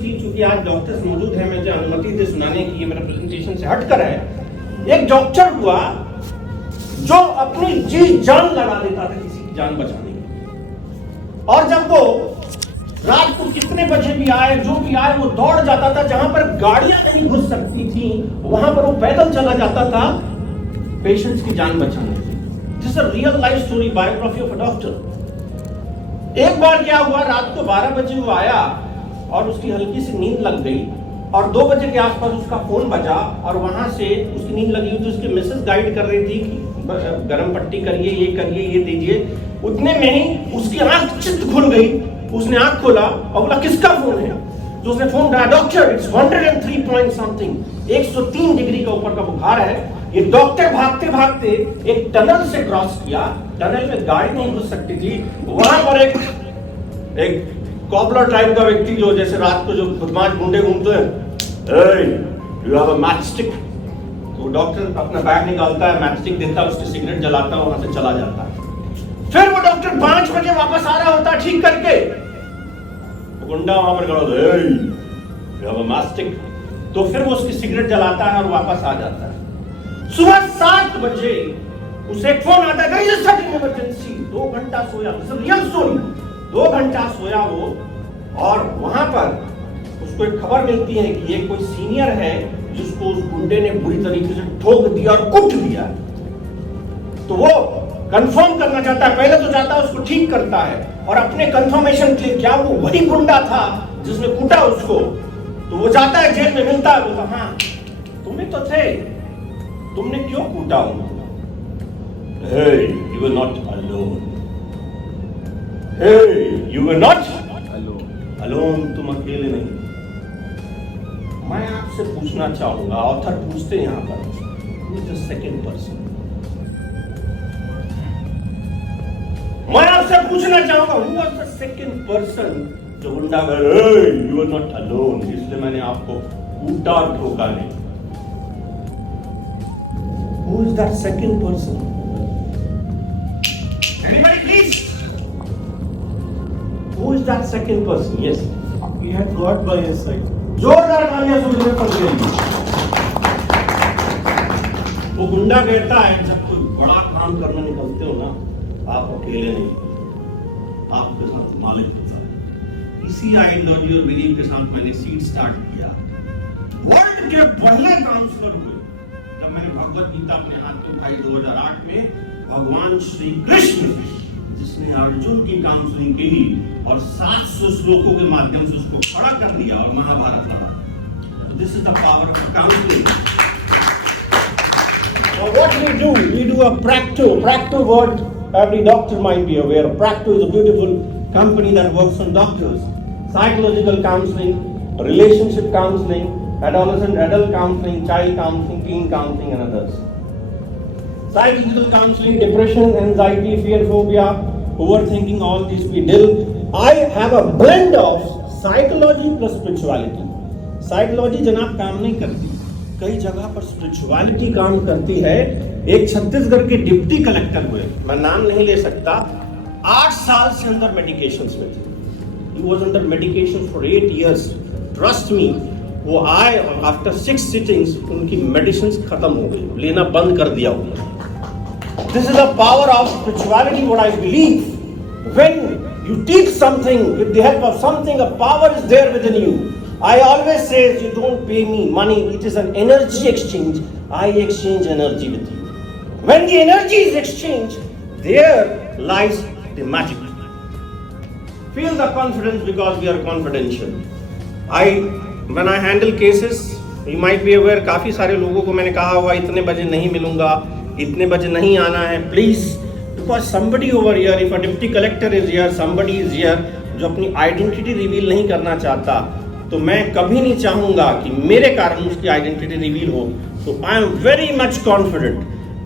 की, चूंकि आज डॉक्टर्स मौजूद हैं, मुझे अनुमति दे सुनाने की, मेरा प्रेजेंटेशन से हटकर है। एक डॉक्टर हुआ जो अपनी जी जान लगा देता था किसी की जान बचाने की, और जब वो रात को कितने बजे भी आए, जो भी आए, वो दौड़ जाता था। जहां पर गाड़ियां नहीं घुस सकती थी वहां पर वो पैदल चला जाता था पेशेंट्स की जान बचाने के लिए। This is a real life story, biography of a doctor. एक बार क्या हुआ, रात को 12 बजे वो आया और उसकी हल्की सी नींद लग गई, और 2 बजे के आसपास उसका फोन बजा, और वहां से उसकी नींद लगी हुई थी, उसकी मिसेस गाइड कर रही थी कि गरम पट्टी करिए, ये करिए, ये दीजिए। उतने में ही उसकी आंख चित्त खुल गई। उसने आंख खोला और बोला किसका फोन है? तो उसने फोन उठाया, doctor it's 103 point something, 103 degree का ऊपर का बुखार है। ये डॉक्टर भागते भागते एक टनल से क्रॉस किया, टनल में गाड़ी नहीं घुस सकती थी। वहां पर एक कॉबलर टाइप का व्यक्ति, जो जैसे रात को जो बदमाश गुंडे घूमते हैं, you have a match stick, तो डॉक्टर अपना बैग निकालता है, मैच स्टिक देता है, उसकी सिगरेट जलाता है, वहां से चला जाता है। फिर वो डॉक्टर 5 बजे वापस आ रहा होता ठीक करके, गुंडा वहां पर खड़ा होता है, you have a match stick, तो फिर वो उसकी सिगरेट जलाता है और वापस आ जाता है। सुबह 7 बजे उसे एक फोन आता है, इमरजेंसी। 2 घंटा सोया, रियल स्टोरी, 2 घंटा सोया वो, और वहां पर उसको एक खबर मिलती है कि ये कोई सीनियर है जिसको उस गुंडे ने बुरी तरीके से ठोक दिया और कुट दिया। तो वो कंफर्म करना चाहता है, पहले तो जाता है उसको ठीक करता है, और अपने कंफर्मेशन के लिए क्या वो वही गुंडा था जिसने कूटा उसको, तो वो जाता है जेल में, मिलता है, बोलता हाँ तुम ही तो थे, तुमने क्यों कूटा उनको? Hey, you were not alone. Hey, you were not alone. तुम अकेले नहीं। मैं आपसे पूछना चाहूंगा, ऑथर पूछते हैं यहाँ पर, who is the second person? मैं आपसे पूछना चाहूंगा, who was the second person जो गुंडा कर, hey, you were not alone, इसलिए मैंने आपको कूटा और ठोका नहीं। Who is that second person? Anybody please? Who is that second person? Yes. He had God by his side. जोरदार तालियां सुनने पर गई। वो गुंडा कहता है, जब कोई बड़ा काम करने निकलते हो ना, आप अकेले नहीं, आपके साथ मालिक होता है। इसी आइडियोलॉजी और बिलीफ के साथ मैंने सीड स्टार्ट किया। वर्ल्ड के पहले काउंसलर हुए जब मैंने भगवत गीता अपने हाथ में उठाई 2008 में। भगवान श्री कृष्ण जिसने अर्जुन की काउंसलिंग की और 700 श्लोकों के माध्यम से उसको खड़ा कर दिया और महाभारत लड़ा। This is the power of counselling. और what we do a practo word every doctor might be aware. Practo is a beautiful company that works on doctors, psychological counseling, relationship counseling, adolescent adult counseling, child counseling, teen counseling and others. Psychological counseling, depression, anxiety, fear, phobia, overthinking, all these we deal. I have a blend of psychology plus spirituality. Psychology जनाब काम नहीं करती, कई जगह पर spirituality काम करती है। एक छत्तीसगढ़ के डिप्टी कलेक्टर हुए, मैं नाम नहीं ले सकता, 8 साल से अंदर मेडिकेशंस में थे। He was under medication for 8 years. Trust me, वो आए और आफ्टर 6 सिटिंग्स उनकी मेडिसिन खत्म हो गई, लेना बंद कर दिया उन्होंने। This is the power of spirituality, what I believe. When you teach something with the help of something, a power is there within you. I always say, you don't pay me money, it is an energy exchange. I exchange energy with you. When the energy is exchanged, there lies the magic. Feel the confidence because we are confidential. When I handle cases, you might be aware, काफी सारे लोगों को मैंने कहा हुआ इतने बजे नहीं मिलूंगा, इतने बजे नहीं आना है, please, because somebody over here, if a deputy collector is here, somebody is here, जो अपनी आइडेंटिटी रिवील नहीं करना चाहता, तो मैं कभी नहीं चाहूंगा कि मेरे कारण उसकी आइडेंटिटी रिवील हो। तो I am very much confident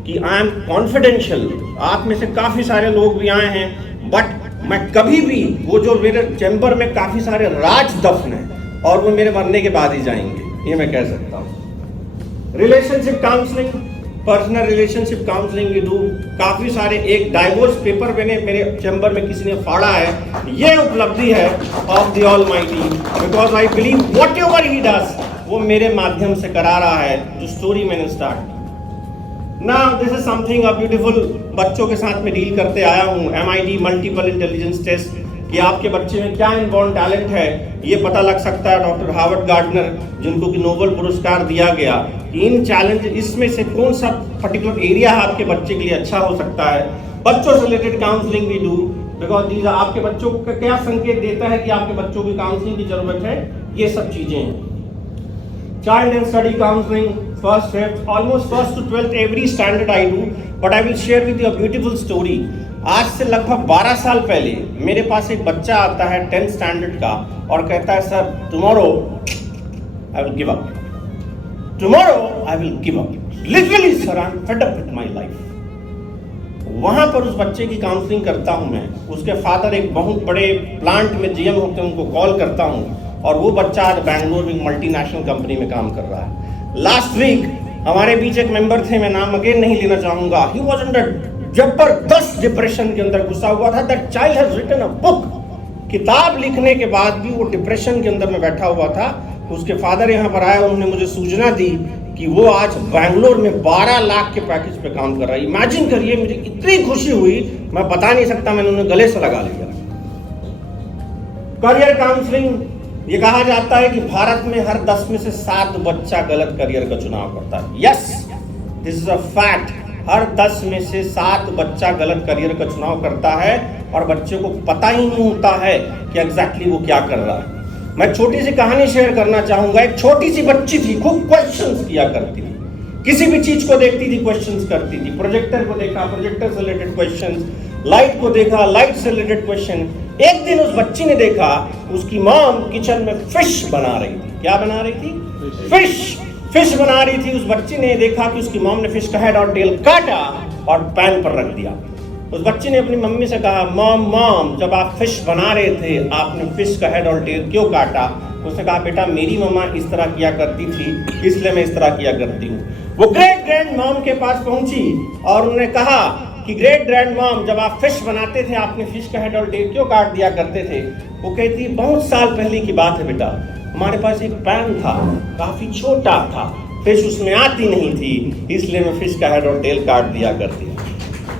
कि आई एम कॉन्फिडेंशियल। आप में से काफी सारे लोग भी आए हैं, बट मैं कभी भी, वो जो मेरे चैम्बर में काफी सारे राज दफन है और वो मेरे मरने के बाद ही जाएंगे, ये मैं कह सकता हूँ। Relationship counselling, personal relationship counselling भी दूं, काफी सारे, एक डाइवोर्स पेपर मैंने मेरे चैम्बर में किसी ने फाड़ा है। ये उपलब्धि है of the almighty, because I believe what ever he does वो मेरे माध्यम से करा रहा है, जो स्टोरी मैंने स्टार्ट की। Now this is something beautiful. बच्चों के साथ में डील करते आया हूँ, MIT मल्टीपल इंटेलिजेंस टेस्ट, कि आपके बच्चे में क्या इनबॉर्न टैलेंट है ये पता लग सकता है। डॉक्टर हार्वर्ड गार्डनर, जिनको कि नोबेल पुरस्कार दिया गया, इन चैलेंज इसमें से कौन सा पर्टिकुलर एरिया आपके बच्चे के लिए अच्छा हो सकता है। बच्चों से रिलेटेड काउंसलिंग भी डू, बिकॉज दीज आपके बच्चों को क्या संकेत देता है कि आपके बच्चों की काउंसलिंग की जरूरत है, ये सब चीजें हैं। Child and study counseling, first, fifth, almost first to 12th, every standard I do, but I will share with you a beautiful story. आज से लगभग 12 साल पहले मेरे पास एक बच्चा आता है 10th स्टैंडर्ड का और कहता है, sir tomorrow I will give up, tomorrow I will give up, literally sir I am fed up with my life. वहां पर उस बच्चे की काउंसलिंग करता हूं मैं। उसके फादर एक बहुत बड़े प्लांट में GM होते हैं, उनको कॉल करता हूं, और वो बच्चा आज बैंगलोर में मल्टीनेशनल कंपनी में काम कर रहा है। लास्ट वीक हमारे बीच एक मेंबर थे, मैं नाम अगेन नहीं लेना चाहूंगा, ही वाज अंडर जबरदस्त डिप्रेशन के अंदर घुसा हुआ था। That child has written a book, किताब लिखने के बाद भी वो डिप्रेशन के अंदर में बैठा हुआ था। उसके फादर यहाँ पर आए, उन्होंने मुझे सूचना दी कि वो आज बैंगलोर में 12 लाख के पैकेज पे काम कर रहा है। इमेजिन करिए, मुझे इतनी खुशी हुई मैं बता नहीं सकता, मैंने उन्हें गले से लगा लिया। करियर काउंसलिंग, ये कहा जाता है कि भारत में हर 10 में से 7 बच्चा गलत करियर का चुनाव करता है। Yes, this is a fact. हर 10 में से 7 बच्चा गलत करियर का चुनाव करता है और बच्चे को पता ही नहीं होता है कि एग्जैक्टली वो क्या कर रहा है। मैं छोटी सी कहानी शेयर करना चाहूंगा। एक छोटी सी बच्ची थी, खूब क्वेश्चंस किया करती थी, किसी भी चीज को देखती थी क्वेश्चंस करती थी। प्रोजेक्टर को देखा, प्रोजेक्टर से रिलेटेड क्वेश्चंस, लाइट को देखा, लाइट से रिलेटेड क्वेश्चन। एक दिन उस बच्ची ने देखा उसकी मॉम किचन में फिश बना रही थी। क्या बना रही थी? फिश बना रही थी। उस बच्ची ने देखा कि उसकी मॉम ने फिश का हेड और टेल काटा और पैन पर रख दिया। उस बच्ची ने अपनी मम्मी से कहा, मॉम जब आप फिश बना रहे थे आपने फिश का हेड और टेल क्यों काटा? उसने कहा, बेटा मेरी मम्मा इस तरह किया करती थी इसलिए मैं इस तरह किया करती हूँ। वो ग्रेट ग्रैंड मॉम के पास पहुंची और उन्होंने कहा कि ग्रेट ग्रैंड मॉम जब आप फिश बनाते थे आपने फिश का हेड और टेल क्यों काट दिया करते थे? वो कहती, बहुत साल पहले की बात है बेटा, हमारे पास एक पैन था, काफी छोटा था, फिश उसमें आती नहीं थी इसलिए मैं फिश का हेड और टेल काट दिया करती।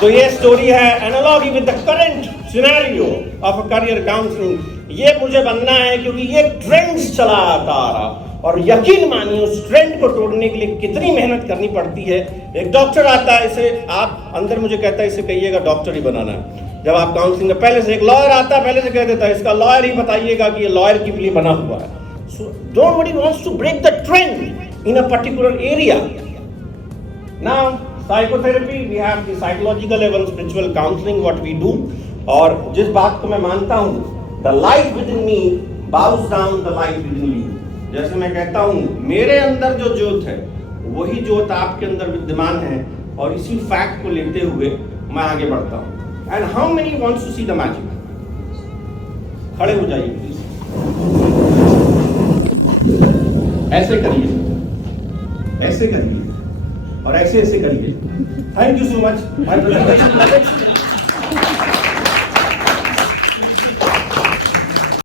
तो ये स्टोरी है analogy with the current scenario of a career counselling. ये मुझे बनना है क्योंकि ये ट्रेंड्स चला आता आ रहा, और यकीन मानिए उस ट्रेंड को तोड़ने के लिए कितनी मेहनत करनी पड़ती है। एक डॉक्टर आता है, इसे आप अंदर मुझे कहता है इसे कहिएगा डॉक्टर ही बनाना है। जब आप काउंसलिंग में पहले से एक लॉयर आता है, पहले से कह देता है इसका लॉयर ही बताइएगा कि ये लॉयर के लिए बना हुआ है। So nobody wants to break the trend in a particular area. Now psychotherapy, we have the psychological एवं spiritual counselling what we do. और जिस बात को मैं मानता हूँ, the light within me bows down the light within you. जैसे मैं कहता हूँ मेरे अंदर जो ज्योत है वही ज्योत आपके अंदर विद्यमान है, और इसी फैक्ट को लेते हुए मैं आगे बढ़ता हूँ। And how many wants to see the magic? खड़े हो जाइए प्लीज, ऐसे करिए, ऐसे करिए और ऐसे ऐसे करिए। Thank you so much.